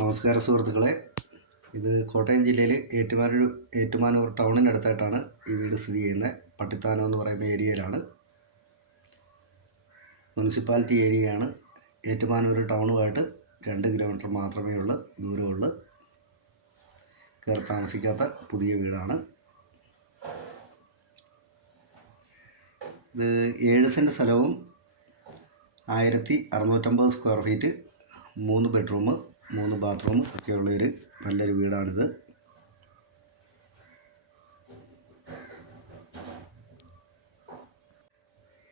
നമസ്കാരം സുഹൃത്തുക്കളെ, ഇത് കോട്ടയം ജില്ലയിൽ ഏറ്റുമാനൂർ ടൗണിനടുത്തായിട്ടാണ് ഈ വീട് സ്ഥിതി ചെയ്യുന്നത്. പട്ടിത്താനം എന്ന് പറയുന്ന ഏരിയയിലാണ്. മുനിസിപ്പാലിറ്റി ഏരിയയാണ്. ഏറ്റുമാനൂർ ടൗണുമായിട്ട് 2 കിലോമീറ്റർ മാത്രമേ ദൂരമുള്ളൂ. കയറി താമസിക്കാത്ത പുതിയ വീടാണ് ഇത്. 7 സെൻറ്റ് സ്ഥലവും 1650 സ്ക്വയർ ഫീറ്റ്, 3 ബെഡ്റൂം 3 ബാത്റൂം ഒക്കെയുള്ളൊരു നല്ലൊരു വീടാണിത്.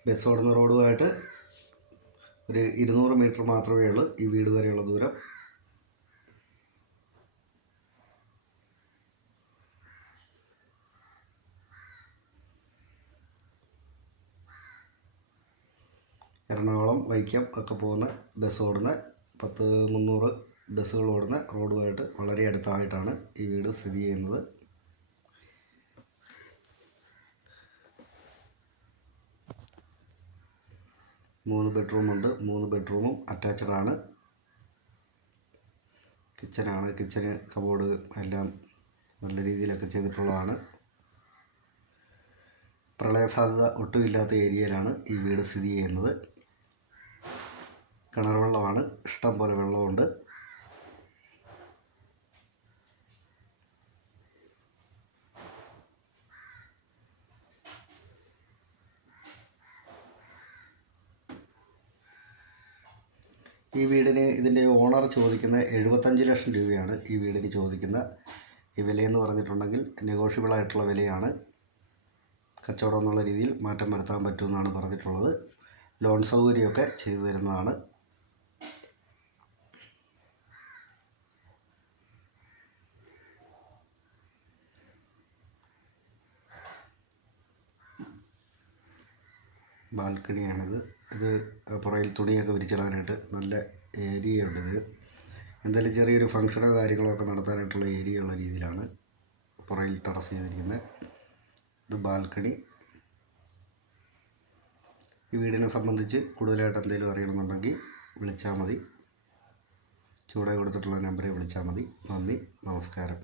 ബസ് ഓടുന്ന റോഡുമായിട്ട് ഒരു 200 മീറ്റർ മാത്രമേ ഉള്ളൂ ഈ വീട് വരെയുള്ള ദൂരം. എറണാകുളം, വൈക്കം ഒക്കെ പോകുന്ന ബസ് ഓടുന്ന 10-300 ബസ്സുകൾ ഓടുന്ന റോഡുമായിട്ട് വളരെ അടുത്തായിട്ടാണ് ഈ വീട് സ്ഥിതി ചെയ്യുന്നത്. മൂന്ന് ബെഡ്റൂമുണ്ട്. 3 ബെഡ്റൂമും അറ്റാച്ച്ഡ് ആണ്. കിച്ചന് കബോർഡ് എല്ലാം നല്ല രീതിയിലൊക്കെ ചെയ്തിട്ടുള്ളതാണ്. പ്രളയസാധ്യത ഒട്ടുമില്ലാത്ത ഏരിയയിലാണ് ഈ വീട് സ്ഥിതി ചെയ്യുന്നത്. കിണർ വെള്ളമാണ്, ഇഷ്ടം പോലെ വെള്ളമുണ്ട്. ഈ വീടിന് ഇതിൻ്റെ ഓണർ ചോദിക്കുന്ന 75 ലക്ഷം രൂപയാണ് ഈ വീടിന് ചോദിക്കുന്ന. ഈ വിലയെന്ന് പറഞ്ഞിട്ടുണ്ടെങ്കിൽ നെഗോഷ്യബിൾ ആയിട്ടുള്ള വിലയാണ്. കച്ചവടം എന്നുള്ള രീതിയിൽ മാറ്റം വരുത്താൻ പറ്റുമെന്നാണ് പറഞ്ഞിട്ടുള്ളത്. ലോൺ സൗകര്യമൊക്കെ ചെയ്തു തരുന്നതാണ്. ബാൽക്കണിയാണിത്. ഇത് പുറയിൽ തുണിയൊക്കെ വിരിച്ചിടാനായിട്ട് നല്ല ഏരിയയുണ്ട്. ഇത് എന്തായാലും ചെറിയൊരു ഫംഗ്ഷനോ കാര്യങ്ങളോ ഒക്കെ നടത്താനായിട്ടുള്ള ഏരിയ ഉള്ള രീതിയിലാണ് പുറയിൽ ടെറസ് ചെയ്തിരിക്കുന്നത്. ഇത് ബാൽക്കണി. ഈ വീടിനെ സംബന്ധിച്ച് കൂടുതലായിട്ട് എന്തെങ്കിലും അറിയണമെന്നുണ്ടെങ്കിൽ വിളിച്ചാൽ മതി. ചൂടെ കൊടുത്തിട്ടുള്ള നമ്പറിൽ വിളിച്ചാൽ മതി. നന്ദി, നമസ്കാരം.